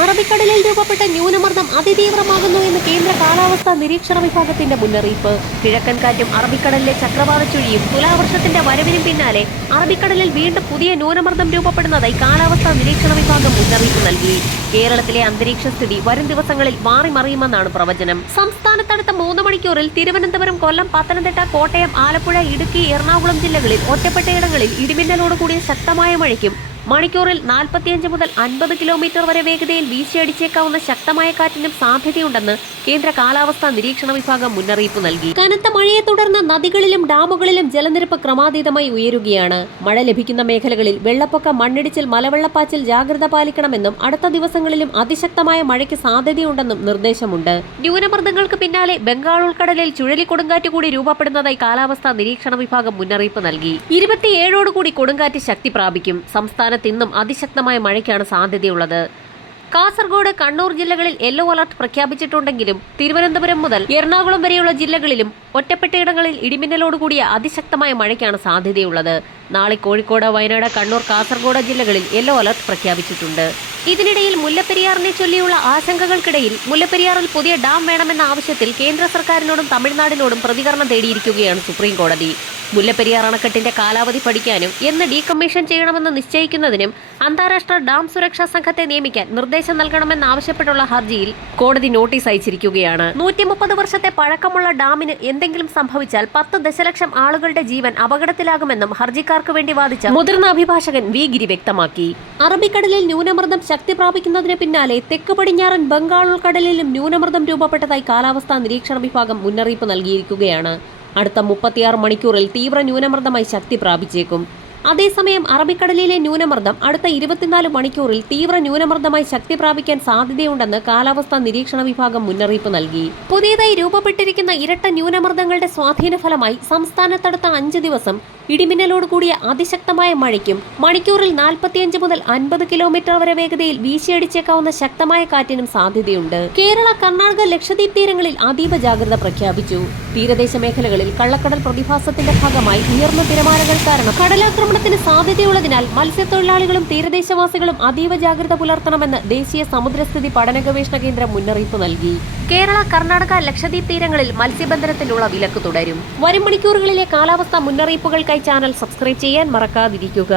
അറബിക്കടലിൽ രൂപപ്പെട്ട ന്യൂനമർദ്ദം അതിതീവ്രമാകുന്നു എന്ന് കേന്ദ്ര കാലാവസ്ഥാ നിരീക്ഷണ വിഭാഗത്തിന്റെ മുന്നറിയിപ്പ്. കിഴക്കൻ കാറ്റും അറബിക്കടലിലെ ചക്രവാത ചുഴിയും തുലാവർഷത്തിന്റെ വരവിനും പിന്നാലെ അറബിക്കടലിൽ വീണ്ടും പുതിയ ന്യൂനമർദ്ദം രൂപപ്പെടുന്നതായി കാലാവസ്ഥാ നിരീക്ഷണ വിഭാഗം മുന്നറിയിപ്പ് നൽകി. കേരളത്തിലെ അന്തരീക്ഷ സ്ഥിതി വരും ദിവസങ്ങളിൽ മാറിമറിയുമെന്നാണ് പ്രവചനം. സംസ്ഥാനത്തടുത്ത 3 മണിക്കൂറിൽ തിരുവനന്തപുരം, കൊല്ലം, പത്തനംതിട്ട, കോട്ടയം, ആലപ്പുഴ, ഇടുക്കി, എറണാകുളം ജില്ലകളിൽ ഒറ്റപ്പെട്ടയിടങ്ങളിൽ ഇടിമിന്നലോട് കൂടിയ ശക്തമായ മഴയ്ക്കും മണിക്കൂറിൽ 45 മുതൽ 50 കിലോമീറ്റർ വരെ വേഗതയിൽ വീശിയടിച്ചേക്കാവുന്ന ശക്തമായ കാറ്റിനും സാധ്യതയുണ്ടെന്ന് കേന്ദ്ര കാലാവസ്ഥാ നിരീക്ഷണ വിഭാഗം മുന്നറിയിപ്പ് നൽകി. കനത്ത മഴയെ തുടർന്ന് നദികളിലും ഡാമുകളിലും ജലനിരപ്പ് ക്രമാതീതമായി ഉയരുകയാണ്. മഴ ലഭിക്കുന്ന മേഖലകളിൽ വെള്ളപ്പൊക്കം, മണ്ണിടിച്ചിൽ, മലവെള്ളപ്പാച്ചിൽ ജാഗ്രത പാലിക്കണമെന്നും അടുത്ത ദിവസങ്ങളിലും അതിശക്തമായ മഴയ്ക്ക് സാധ്യതയുണ്ടെന്നും നിർദ്ദേശമുണ്ട്. ന്യൂനമർദ്ദങ്ങൾക്ക് പിന്നാലെ ബംഗാൾ ഉൾക്കടലിൽ ചുഴലിക്കൊടുങ്കാറ്റ് കൂടി രൂപപ്പെടുന്നതായി കാലാവസ്ഥാ നിരീക്ഷണ വിഭാഗം മുന്നറിയിപ്പ് നൽകി. 27ഓടുകൂടി കൊടുങ്കാറ്റ് ശക്തി പ്രാപിക്കും. സംസ്ഥാനത്ത് ഇന്നും അതിശക്തമായ മഴയ്ക്കാണ് സാധ്യതയുള്ളത്. കാസർഗോഡ്, കണ്ണൂർ ജില്ലകളിൽ യെല്ലോ അലർട്ട് പ്രഖ്യാപിച്ചിട്ടുണ്ടെങ്കിലും തിരുവനന്തപുരം മുതൽ എറണാകുളം വരെയുള്ള ജില്ലകളിലും ഒറ്റപ്പെട്ടയിടങ്ങളിൽ ഇടിമിന്നലോടുകൂടിയ അതിശക്തമായ മഴയ്ക്കാണ് സാധ്യതയുള്ളത്. നാളെ കോഴിക്കോട്, വയനാട്, കണ്ണൂർ, കാസർഗോഡ് ജില്ലകളിൽ യെല്ലോ അലർട്ട് പ്രഖ്യാപിച്ചിട്ടുണ്ട്. ഇതിനിടയിൽ മുല്ലപ്പെരിയാറിനെ ചൊല്ലിയുള്ള ആശങ്കകൾക്കിടയിൽ മുല്ലപ്പെരിയാറിൽ പുതിയ ഡാം വേണമെന്ന ആവശ്യത്തിൽ കേന്ദ്ര സർക്കാരിനോടും തമിഴ്നാടിനോടും പ്രതികരണം തേടിയിരിക്കുകയാണ് സുപ്രീം കോടതി. മുല്ലപ്പെരിയാർ അണക്കെട്ടിന്റെ കാലാവധി പഠിക്കാനും എന്ന് ഡീകമ്മീഷൻ ചെയ്യണമെന്ന് നിശ്ചയിക്കുന്നതിനും അന്താരാഷ്ട്ര ഡാം സുരക്ഷാ സംഘത്തെ നിയമിക്കാൻ നിർദ്ദേശം നൽകണമെന്നാവശ്യപ്പെട്ടുള്ള ഹർജിയിൽ കോടതി നോട്ടീസ് അയച്ചിരിക്കുകയാണ്. 130 വർഷത്തെ പഴക്കമുള്ള ഡാമിന് എന്തെങ്കിലും സംഭവിച്ചാൽ 10 ദശലക്ഷം ആളുകളുടെ ജീവൻ അപകടത്തിലാകുമെന്നും ഹർജിക്കാർക്ക് വേണ്ടി വാദിച്ച മുതിർന്ന അഭിഭാഷകൻ വി ഗിരി വ്യക്തമാക്കി. അറബിക്കടലിൽ ന്യൂനമർദ്ദം ശക്തി പ്രാപിക്കുന്നതിന് പിന്നാലെ തെക്ക് പടിഞ്ഞാറൻ ബംഗാൾ ഉൾക്കടലിലും ന്യൂനമർദ്ദം രൂപപ്പെട്ടതായി കാലാവസ്ഥാ നിരീക്ഷണ വിഭാഗം മുന്നറിയിപ്പ് നൽകിയിരിക്കുകയാണ്. അടുത്ത 36 മണിക്കൂറിൽ തീവ്ര ന്യൂനമർദ്ദമായി ശക്തി പ്രാപിച്ചേക്കും. അതേസമയം അറബിക്കടലിലെ ന്യൂനമർദ്ദം അടുത്ത 24 മണിക്കൂറിൽ തീവ്ര ന്യൂനമർദ്ദമായി ശക്തി പ്രാപിക്കാൻ സാധ്യതയുണ്ടെന്ന് കാലാവസ്ഥാ നിരീക്ഷണ വിഭാഗം മുന്നറിയിപ്പ് നൽകി. പുതിയതായി രൂപപ്പെട്ടിരിക്കുന്ന ഇരട്ട ന്യൂനമർദ്ദങ്ങളുടെ സ്വാധീന ഫലമായി സംസ്ഥാനത്തടുത്ത 5 ദിവസം ഇടിമിന്നലോട് കൂടിയ അതിശക്തമായ മഴയ്ക്കും മണിക്കൂറിൽ 45 മുതൽ 50 കിലോമീറ്റർ വരെ വേഗതയിൽ വീശിയടിച്ചേക്കാവുന്ന ശക്തമായ കാറ്റിനും സാധ്യതയുണ്ട്. കേരള, കർണാടക, ലക്ഷദ്വീപ് തീരങ്ങളിൽ അതീവ ജാഗ്രത പ്രഖ്യാപിച്ചു. തീരദേശ മേഖലകളിൽ കള്ളക്കടൽ പ്രതിഭാസത്തിന്റെ ഭാഗമായി ഉയർന്ന തിരമാലകൾ കാരണം കടലാക്രമണത്തിന് സാധ്യതയുള്ളതിനാൽ മത്സ്യത്തൊഴിലാളികളും തീരദേശവാസികളും അതീവ ജാഗ്രത പുലർത്തണമെന്ന് ദേശീയ സമുദ്രസ്ഥിതി പഠന ഗവേഷണ കേന്ദ്രം മുന്നറിയിപ്പ് നൽകി. കേരള, കർണാടക, ലക്ഷദ്വീപ് തീരങ്ങളിൽ മത്സ്യബന്ധനത്തിനുള്ള വിലക്ക് തുടരും. വരും മണിക്കൂറുകളിലെ കാലാവസ്ഥാ മുന്നറിയിപ്പുകൾക്കായി ചാനൽ സബ്സ്ക്രൈബ് ചെയ്യാൻ മറക്കാതിരിക്കുക.